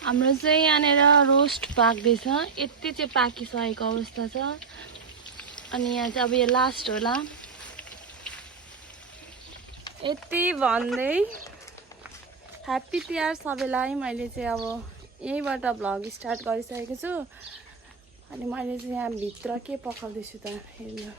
हाम्रो चाहिँ यहाँनिर रोस्ट पाक्दैछ। यति चाहिँ पाकिसकेको अवस्था छ। अनि यहाँ चाहिँ अब यो लास्ट होला। यति भन्दै ह्याप्पी तिहार सबैलाई। मैले चाहिँ अब यहीँबाट भ्लग स्टार्ट गरिसकेको छु। अनि मैले चाहिँ यहाँ भित्र के पकाउँदैछु त हेर्नु।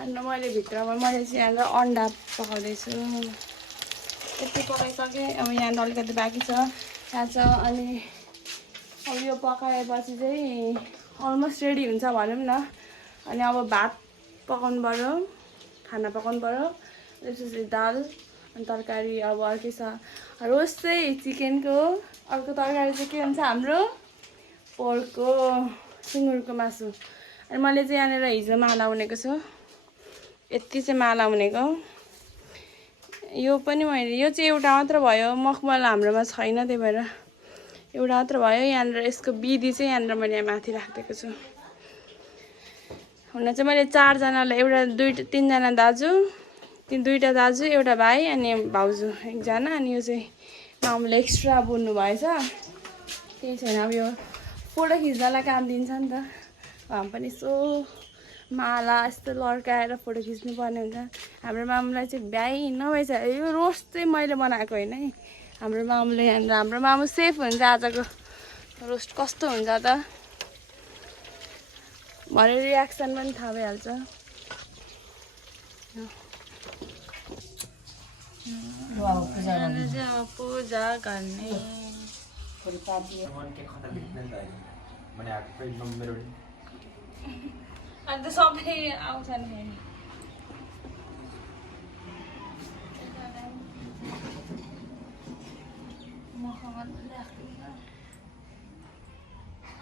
अनि मैले भित्रमा मैले चाहिँ यहाँ अन्डा पकाउँदैछु। यति पकाइसकेँ। अब यहाँ अलिकति बाँकी छ, यहाँ छ। अनि अब यो पकाएपछि चाहिँ अलमोस्ट रेडी हुन्छ भनौँ न। अनि अब भात पकाउनु पऱ्यो, खाना पकाउनु पऱ्यो। त्यसपछि दाल अनि तरकारी अब अर्कै छ। रोस्ट चाहिँ चिकनको, अर्को तरकारी चाहिँ के हुन्छ हाम्रो पोर्कको, सुँगुरको मासु। अनि मैले चाहिँ यहाँनिर हिजो माला उनेको छु। यति चाहिँ माला उनेको। यो पनि मैले, यो चाहिँ एउटा मात्र भयो, मखमल हाम्रोमा छैन, त्यही भएर एउटा मात्र भयो। यहाँनिर यसको बिधी चाहिँ यहाँनिर मैले यहाँ माथि राखिदिएको छु। हुन चाहिँ मैले 4 जनालाई, एउटा 3 जना दाजु, दुईवटा दाजु, एउटा भाइ अनि भाउजू 1 जना। अनि यो चाहिँ मामुले एक्स्ट्रा बुन्नु भएछ। त्यही छैन, अब यो फोटो खिच्नलाई काम दिन्छ नि त। हामी पनि यसो माला यस्तो लड्काएर फोटो खिच्नुपर्ने हुन्छ। हाम्रो मामुलाई चाहिँ भ्याइ नभएछ। यो रोस्ट चाहिँ मैले बनाएको होइन है, हाम्रो मामुले। यहाँनिर हाम्रो मामु सेफ हुन्छ। आजको रोस्ट कस्तो हुन्छ त भने रियाक्सन पनि थाहा भइहाल्छ। अब पूजा गर्ने अन्त सबै आउँछन् फेरि।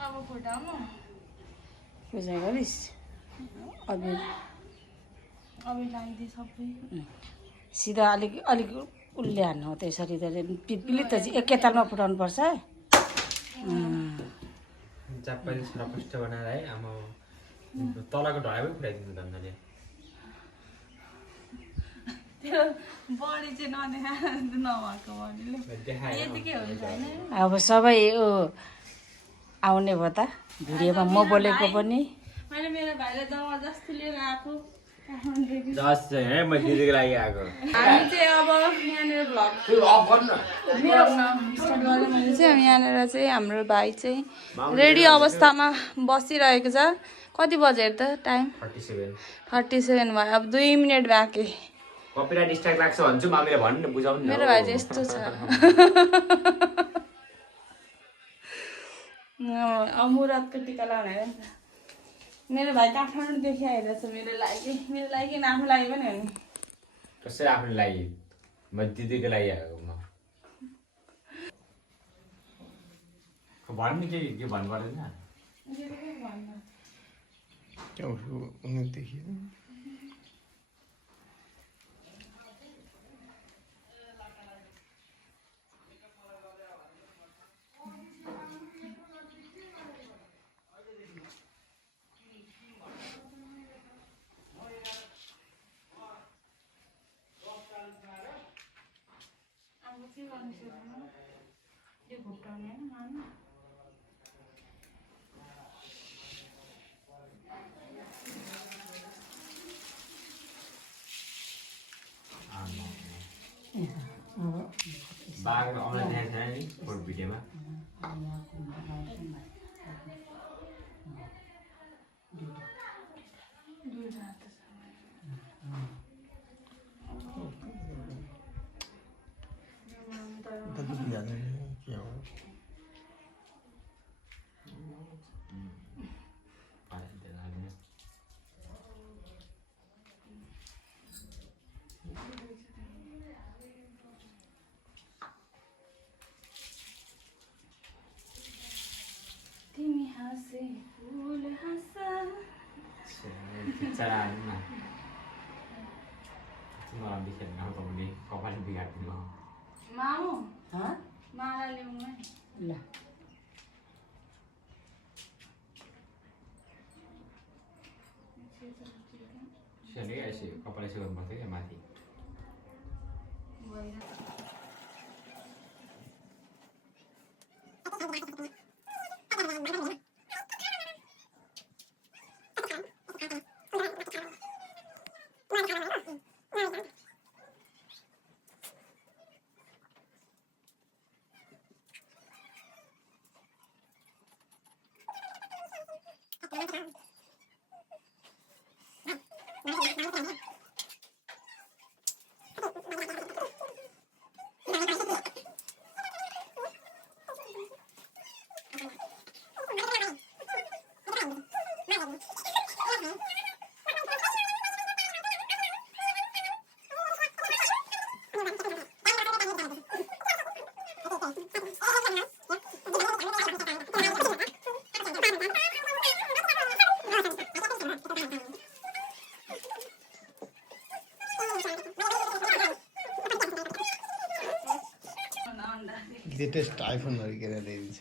अब फुटाउनु पूजा गरिस् अबि लगाइदिए सबै सिधा अलिक उसले हान्नु हो त्यसरी त पिलित त एकैतालमा फुटाउनु पर्छ। चाप्पाले सरपष्ट बनाएर है आमा तलको ढाइ पनि फुटाइदिनु धन्दाले। त्यो बडी चाहिँ नदेखा नभएको बडीले यति के हुन्छ होइन। अब सबै आउने भयो त भिडियोमा म बोलेको पनि। मैले मेरो भाइलाई जबरजस्ती लिएर आएको। जस है म दिदीको लागि आएको। हामी चाहिँ अब यहाँनिर भ्लग स्टार्ट गरेँ मैले चाहिँ। अब यहाँनिर चाहिँ हाम्रो भाइ चाहिँ रेडी अवस्थामा बसिरहेको छ। कति बजे हेर त टाइम? 37 भयो। अब 2 मिनट बाँकी। कपिराइट स्ट्राइक लाग्छ भन्छु मामीले भन्नु न, बुझाउनु न। मेरो भाइ चाहिँ यस्तो छ। अमुरतको टिका लगाउने अरे नि त। मेरो भाइ काठमाडौँदेखि आइरहेछ मेरो लागि आफू लागि पनि हो नि। कसरी आफ्नो लागि? म दिदीको लागि आएको। म भन्नु के भन्नु पर्दैन। बाघको औँला देखाएको छैन नि फोटो भिडियोमा। तिमी हाँसे फुल हाँसा चरा आउनु न। मलाई देखेर नपाउने कपाल बिगार्दिनु। मामु माला ल्याउनु है ल। यसरी यसो कपाल यसो गर्नुपर्छ क्या माथि। लेटेस्ट आइफोनहरू किनेर ल्याइदिन्छ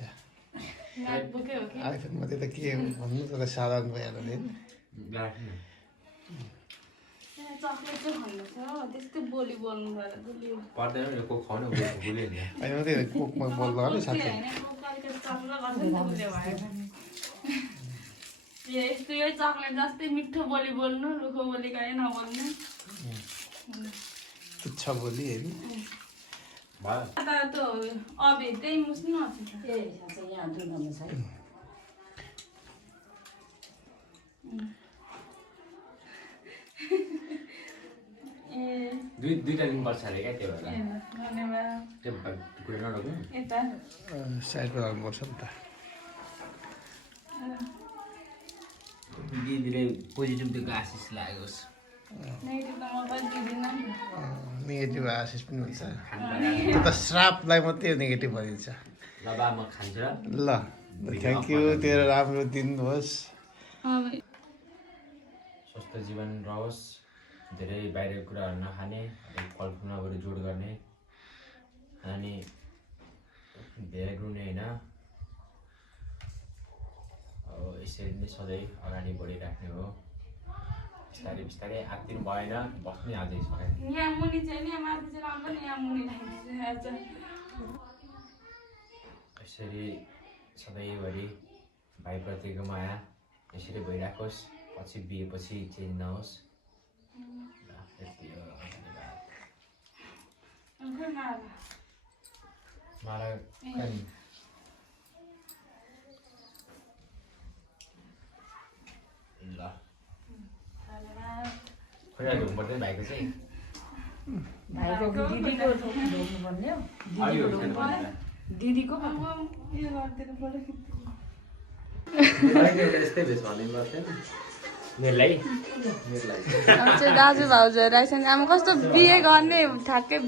म्याकबुकै हो कि आइफोन मात्रै त के हो भन्नु त साधारण भइहाल्यो नि चक्लेट चाहिँ भन्नुहोस् हो त्यस्तै बोली बोल्नु पर्यो बोली पर्दैन नि कोक खुवाउनु भुल्यो नि अहिले मात्रै कोकमा बोल्दा होला साथी यस्तो यो चक्लेट जस्तै मिठो बोली बोल्नु रुखो बोली कहीँ नबोल्नु तुच्छ बोली होइन भयो त्यो अबे त्यही मुस्नु ए यहाँ दुधमा छ है ए दुईटा दिन पर्छ अरे क्या त्यो भएर धन्यवाद त्यो कुरा नरोक्नु यता साइडमा राख्नुपर्छ नि त दिदीले पोजिटिभ दिएको आशिष लागोस् नेगेटिभ त म पनि दिँदिनँ नि नेगेटिभ आशिष पनि हुन्छ त्यो त श्रापलाई मात्रै नेगेटिभ भनिन्छ ल बा म खान्छु र ल थ्याङ्क यू तेरो राम्रो दिन होस् स्वस्थ जीवन रहोस् धेरै बाहिरको कुराहरू नखाने फलफुलमा जोड गर्ने अनि धेरै रुने होइन अब यसरी नै सधैँ अगाडि बढिराख्ने हो बिस्तारै बिस्तारै आत्तिनु भएन बस्नै आजै सकेन यहाँ मुनि चाहिँ नि माथि चाहिँ राम्रो नि यहाँ मुनि राख्छ यसरी सधैँभरि भाइप्रतिको माया यसरी भइराखोस् पछि बिहेपछि चेन्ज नहोस् मलाई ल खोइ धुनु पर्दैन भाइको चाहिँ भाइको दिदीको धोक्नुपर्ने हो दिदीको उयो गरिदिनु पर्यो यस्तै भेष भन्ने गर्थेन मेरोलाई दाजु भाउजू रहेछन् आमा कस्तो बिहे गर्ने ठ्याक्कै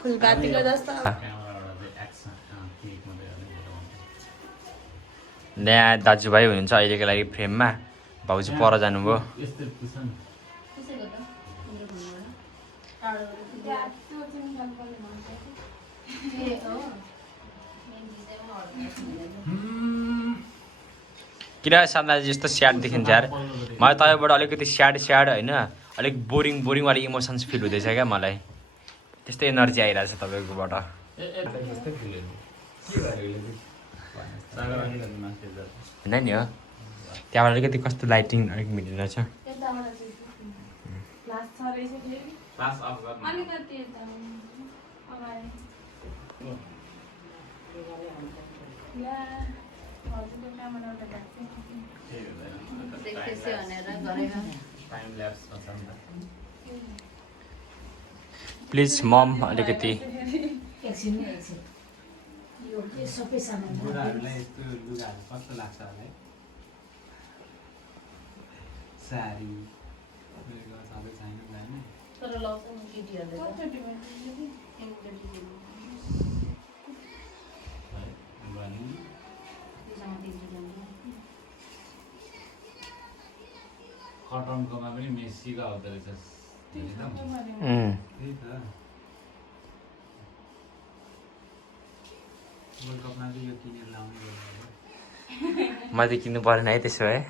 फुलपातीको जस्तो नयाँ दाजुभाइ हुनुहुन्छ अहिलेको लागि फ्रेममा भाउजू पर जानुभयो किन सान्दाजी जस्तो स्याड देखिन्छ यार मलाई तपाईँबाट अलिकति स्याड होइन अलिक बोरिङवाला इमोसन्स फिल हुँदैछ क्या मलाई त्यस्तै एनर्जी आइरहेछ तपाईँकोबाट होइन नि हो त्यहाँबाट अलिकति कस्तो लाइटिङ अलिक मिलेर छ प्लिज मम अलिकति एकछिन यो सबै सामान बुढाहरूलाई यस्तो लुगाहरू कस्तो लाग्छ होला है साडी सधैँ छैन होइन तर लाउँछ नि केटीहरूले कटनको पनि मेसीको आउँदो रहेछ त्यही त वर्ल्ड कपमा चाहिँ यो किनेर लाउने मैले किन्नु परेन है त्यसो भए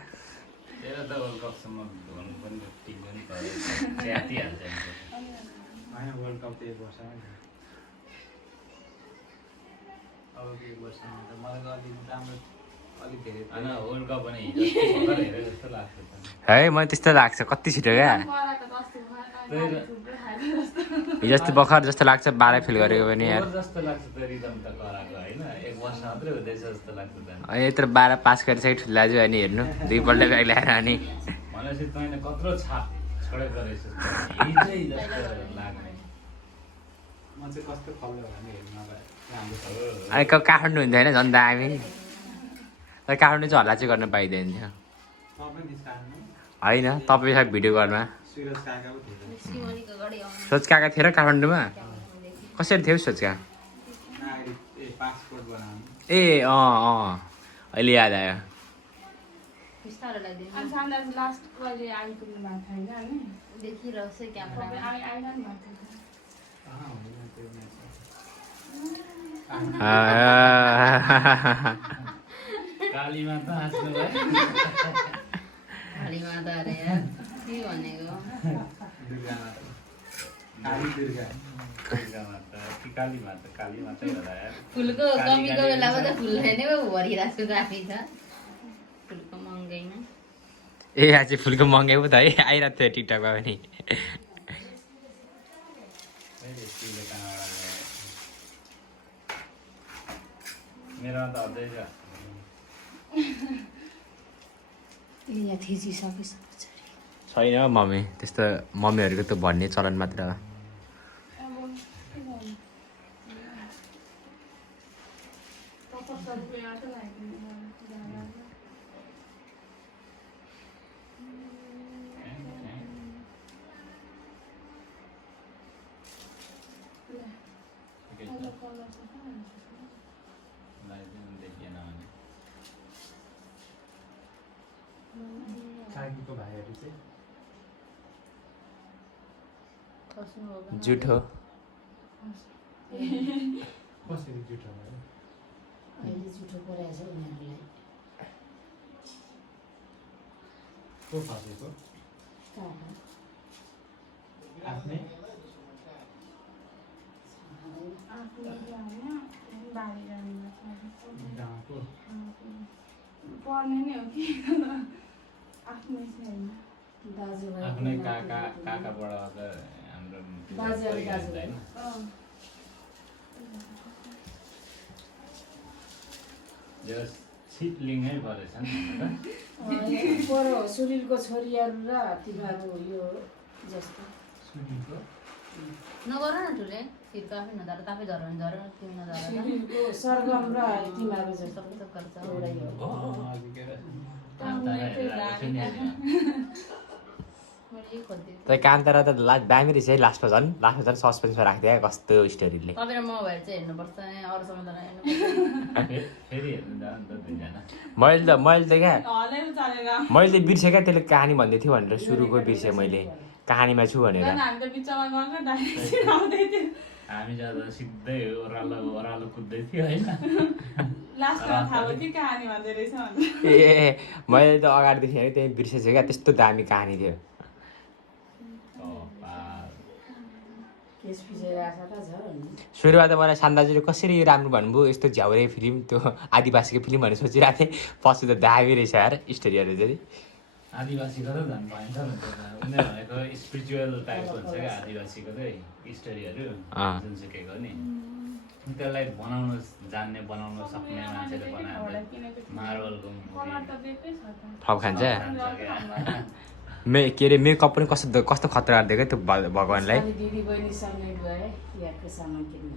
त्यसलाई त वर्ल्ड कपसम्म धुनु पनि टिक्नु नि पऱ्यो च्यातिहाल्छ होइन वर्ल्ड कप त एक वर्षमा अब एक वर्षमा त मलाई त अलिक राम्रो अलिक धेरै होइन वर्ल्ड कप पनि हिजो हेरेर जस्तो लाग्छ है मलाई त्यस्तो लाग्छ कति छिटो क्या हिजो अस्ति भर्खर जस्तो लाग्छ 12 फिल गरेको पनि यार जस्तो लाग्छ त रिदम त कराएको होइन एक वर्ष मात्रै हुँदैछ जस्तो लाग्छ त यत्रो 12 पास गरिसक्यो ठुला चाहिँ अनि हेर्नु दुईपल्ट ब्याग ल्याएर अनि भनेपछि तैँले कत्रो छाप छोडेको रहेछ हिजै जस्तो लाग्ने म चाहिँ कस्तो खल्लो भने हेर्नु अनि काठमाडौँ हुन्थ्यो होइन झन् दामी तर काठमाडौँ चाहिँ हल्ला चाहिँ गर्न पाइँदैन थियो होइन तपाईँ सायद भिडियो कलमा सोच काका थियो र काठमाडौँमा कसरी थियो सोचका ए अहिले याद आयो लास्ट कहिले आइपुग्नु भएको थियो होइन देखिरहेको छ क्यामेरा आइरहनु भएको थियो काली माता हाँस्नु भयो काली माता अरे यार के भनेको दुर्गा माता काली दुर्गा दुर्गा माता कि काली माता होला यार फुलको कमीको बेलामा त फुल नै भरिरहेको छु गाडी छ फुलको महँगैमा ए आज चाहिँ फुलको महँगाइ पो त है आइरहेको थियो टिकटकमा पनि मैले स्कुलले कहाँबाट ल्याएँ। मेरोमा त अझै छ यहाँ थिचिसकेछ छैन मम्मी त्यस्तो मम्मीहरूको त भन्ने चलन मात्र हो देखिएन भने काकीको भाइहरू चाहिँ कस्तो हो जुठो कसरी जुठो भयो अहिले जुठो परेको छ उनीहरूलाई को फसेको कहाँ आफ्नै गाउँको पढ्ने नै हो कि आफ्नै छैन दाजुभाइ आफ्नै काका बडा त हाम्रो दाजु अनि दाजुभाइ। सिटलिङै परेछ नि पर सुनिलको छोरीहरू र तिमीहरू यो जस्तो सुटिङको नगर न ठुले फिर्का आफै नधर आफै झर भने झर तिमी नधर सुनिलको सरगम र तिमीहरू जस्तो सबै त गर्छ एउटै हो मैले खोज्दै त कान्तारा त दामी रहेछ है लास्टमा झन् सस्पेन्समा राखिदियो कस्तो स्टोरीले तपाईँ र म भएर चाहिँ हेर्नुपर्छ अरूसँग त हेर्नु फेरि हेर्नु जानु नि त दुईजना मैले त क्या हलै चलेर मैले बिर्सेँ क्या त्यसले कहानी भन्दै थियो भनेर सुरुको बिर्सेँ मैले कहानीमा छु भनेर हामी त बिचमा गएको डाइरेक्ट आउँदै थियो हामी जाँदा सिधै ओह्रालो कुद्दै थियो होइन लास्टमा थाहा भयो के कहानी भन्दै रहेछ भनेर ए मैले त अगाडिदेखि हेरेँ त्यही बिर्सेछु क्या त्यस्तो दामी कहानी थियो केस पिछाइरहेको छ त झन् सुरुमा त मलाई सान्दाजुले कसरी यो राम्रो भन्नुभयो यस्तो झ्याउरे फिल्म त्यो आदिवासीको फिल्म भनेर सोचिरहेको थिएँ पछि त दामी रहेछ यार स्टोरीहरू चाहिँ आदिवासीको त झन् भएछ नि त उनीहरू भनेको स्पिरिचुअल टाइपको हुन्छ क्या आदिवासीको चाहिँ स्टोरीहरू जुनसुकैको नि त्यसलाई बनाउन जान्ने बनाउन सक्ने मान्छेले बनायो भने मार्बलको कलर त बेकै छ त ठाउँ खान्छ के अरे मेकअप पनि कस्तो खतरा दिएको त्यो भगवान्लाई दिदी बहिनी सँगै गए यहाँको सामान किन्न